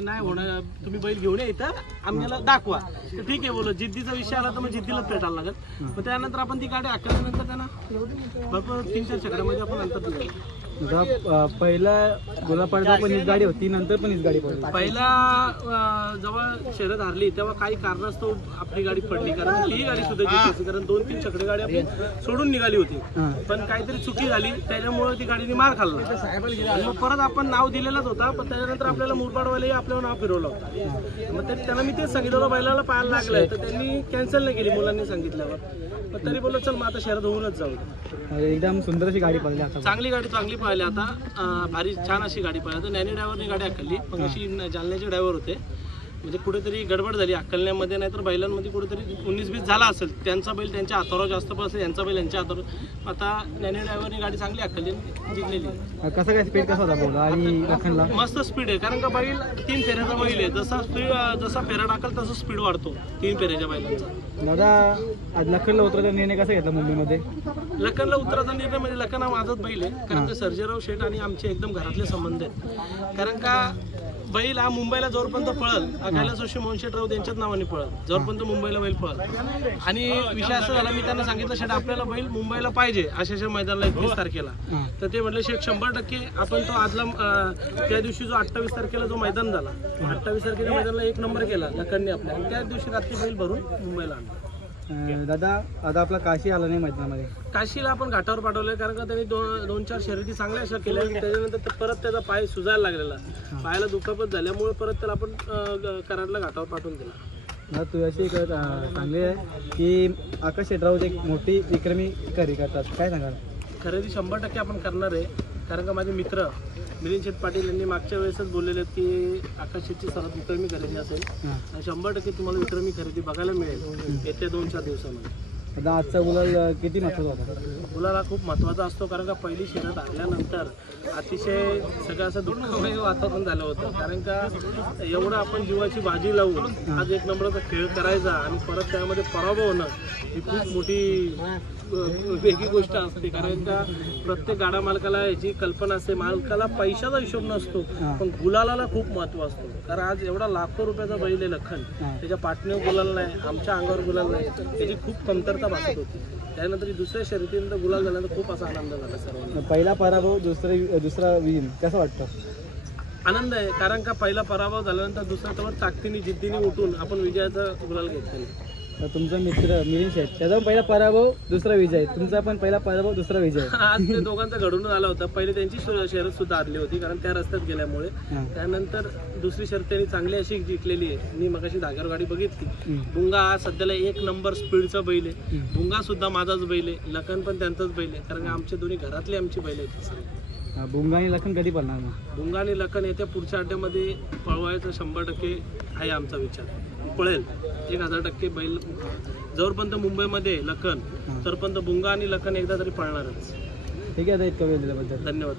नाही होणार, तुम्ही बैल घेऊन या इथं आम्हाला दाखवा. तर ठीक आहे बोललो. जिद्दीचा विषय आला तर मग जिद्दीलाच पेटायला लागत. मग त्यानंतर आपण ती गाडी हाकल्यानंतर त्यांना भरपूर 3-4 चकड्यामध्ये आपण अंतर दिलं. पहिला गुलापाडा पण हीच गाडी होती, नंतर पण हीच गाडी पडली. पहिला जेव्हा शर्यत हारली तेव्हा काही कारणास्तव आपली गाडी पडली, कारण ती गाडी सुद्धा जिंकायची, कारण 2-3 चकडे गाडी आपण सोडून निघाली होती. पण काहीतरी चुकी झाली त्याच्यामुळे ती गाडीने मार खाल्ला. आणि मग परत आपण नाव दिलेलंच होता, पण त्याच्यानंतर आपल्याला मुरबाडवाले आपल्यावर नाव फिरवलं होतं. मग त्यांना मी तेच सांगितलं बैलाला पाहायला लागलंय, तर त्यांनी कॅन्सल नाही केली मुलांनी सांगितल्यावर. पण तरी बोललो चल मग आता शर्यत होऊनच जाऊ. एकदम सुंदर अशी गाडी पडली आता. चांगली गाडी चांगली पाहिली आता, भारी छान अशी गाडी पाहिली. आता नॅनी ड्रायव्हरने गाडी हाकलली, पण अशी जालन्याचे ड्रायव्हर होते, म्हणजे कुठेतरी गडबड झाली हाकलण्यामध्ये, नाहीतर बैलांमध्ये कुठेतरी 19-20 झाला असेल. त्यांचा बैल त्यांच्या हातावर जास्त पडतो, यांचा बैल यांच्या हातावर. आता नॅनी ड्रायव्हरने गाडी चांगली हाकलली, जिंकलेली. कसं काय स्पीड कसा होता बोला आणि लखनला? मस्त स्पीड आहे, कारण का बैल 3 फेऱ्याचा बैल आहे. जसा फेरा टाकल तसं स्पीड वाढतो 3 फेऱ्याच्या बैलांचा. दादा आज लखनला उतरायचा निर्णय कसा घेतला मुंबईमध्ये? लखनला उतरायचा निर्णय म्हणजे लखन हा माझाच बैल आहे, कारण का सर्जेराव शेठ आणि आमचे एकदम घरातले संबंध आहेत. कारण का बैल हा मुंबईला जोरपर्यंत पळल, कैलास जोशी मोहनशेठ राऊत यांच्याच नावाने पळल, जोरपर्यंत मुंबईला बैल पळल. आणि विषय असा झाला, मी त्यांना सांगितलं शेठ आपल्याला बैल मुंबईला पाहिजे अशा मैदानाला 21 तारखेला. तर ते म्हटले शेठ 100% आपण तो आजला त्या दिवशी जो 28 तारखेला जो मैदान झाला, 28 तारखेच्या मैदानाला 1 नंबर केला लखनने आपल्या, आणि त्याच दिवशी रात्री बैल भरून मुंबईला आणला. दादा आता आपला काशी आला नाही मैदानामध्ये? काशीला आपण घाटावर पाठवलंय, कारण का त्यांनी 2-4 शर्यती चांगल्या अशा केल्या. त्याच्यानंतर परत त्याचा पाय सुजायला लागलेला, पायाला दुखापत झाल्यामुळे परत त्याला आपण कराडला घाटावर पाठवून दिला. तू अशी चांगली आहे की आकाश शेटराव एक मोठी विक्रमी खरेदी करतात, काय सांगाल? खरेदी 100% आपण करणार आहे, कारण का माझे मित्र मिलिंद शेठ पाटील यांनी मागच्या वेळेसच बोललेले आहेत की आकाश शेठची सर्वात विक्रमी खरेदी असेल, आणि 100% तुम्हाला विक्रमी खरेदी बघायला मिळेल येत्या 2-4 दिवसामध्ये. आता आजचा गुलाल किती महत्त्वाचा होता? गुलाल हा खूप महत्त्वाचा असतो, कारण का पहिली शर्यत हारल्यानंतर अतिशय सगळं असं दुःखमय वातावरण झालं होतं. कारण का एवढं आपण जीवाची बाजी लावून आज 1 नंबरचा खेळ करायचा आणि परत त्यामध्ये पराभव होणं ही खूप मोठी वेगळी गोष्ट असते. कारण का प्रत्येक गाडा मालकाला याची कल्पना असते, मालकाला पैशाचा हिशोब नसतो, पण गुलालाला खूप महत्त्व असतो. कारण आज एवढा लाखो रुपयाचा बैल आहे लखन, त्याच्या पाटणीवर गुलाल नाही, आमच्या अंगावर गुलाल नाही, त्याची खूप कमतरता भासत होती. त्यानंतर दुसऱ्या शर्यतीनंतर गुलाल झाल्यानंतर खूप असा आनंद झाला सर्वांना. पहिला पराभव दुसरा विजय कसं वाटतं? आनंद आहे, कारण का पहिला पराभव झाल्यानंतर दुसरा तर ताकदीने जिद्दीने उठून आपण विजयाचा गुलाल घेतला. तुमचा मित्र मिलिंद शेठ, त्याचा पहिला पराभव दुसरा विजय, तुमचा पण पहिला पराभव दुसरा विजय. आज ते दोघांचा घडून आला होता. पहिले त्यांची शर्यत सुद्धा हारली होती, कारण त्या रस्त्यात गेल्यामुळे. त्यानंतर दुसरी शर्यत त्यांनी चांगली अशी जिंकलेली आहे. मी मगाशी धाग्यावर गाडी बघितली. भुंगा हा सध्याला 1 नंबर स्पीडचा बैल आहे. भुंगा सुद्धा माझाच बैल आहे, लखन पण त्यांचाच बैल आहे, कारण आमचे दोन्ही घरातले आमची बैल आहेत. भुंगा आणि लखन कधी पळणार मग? भुंगा आणि लखन येत्या पुढच्या अड्ड्यामध्ये पळवायचं 100% आहे आमचा विचार. पळेल 1000% बैल जोरपर्यंत मुंबईमध्ये लखन, तरपर्यंत भुंगा आणि लखन एकदा तरी पळणारच. ठीक आहे, इतका वेळ दिल्याबद्दल धन्यवाद.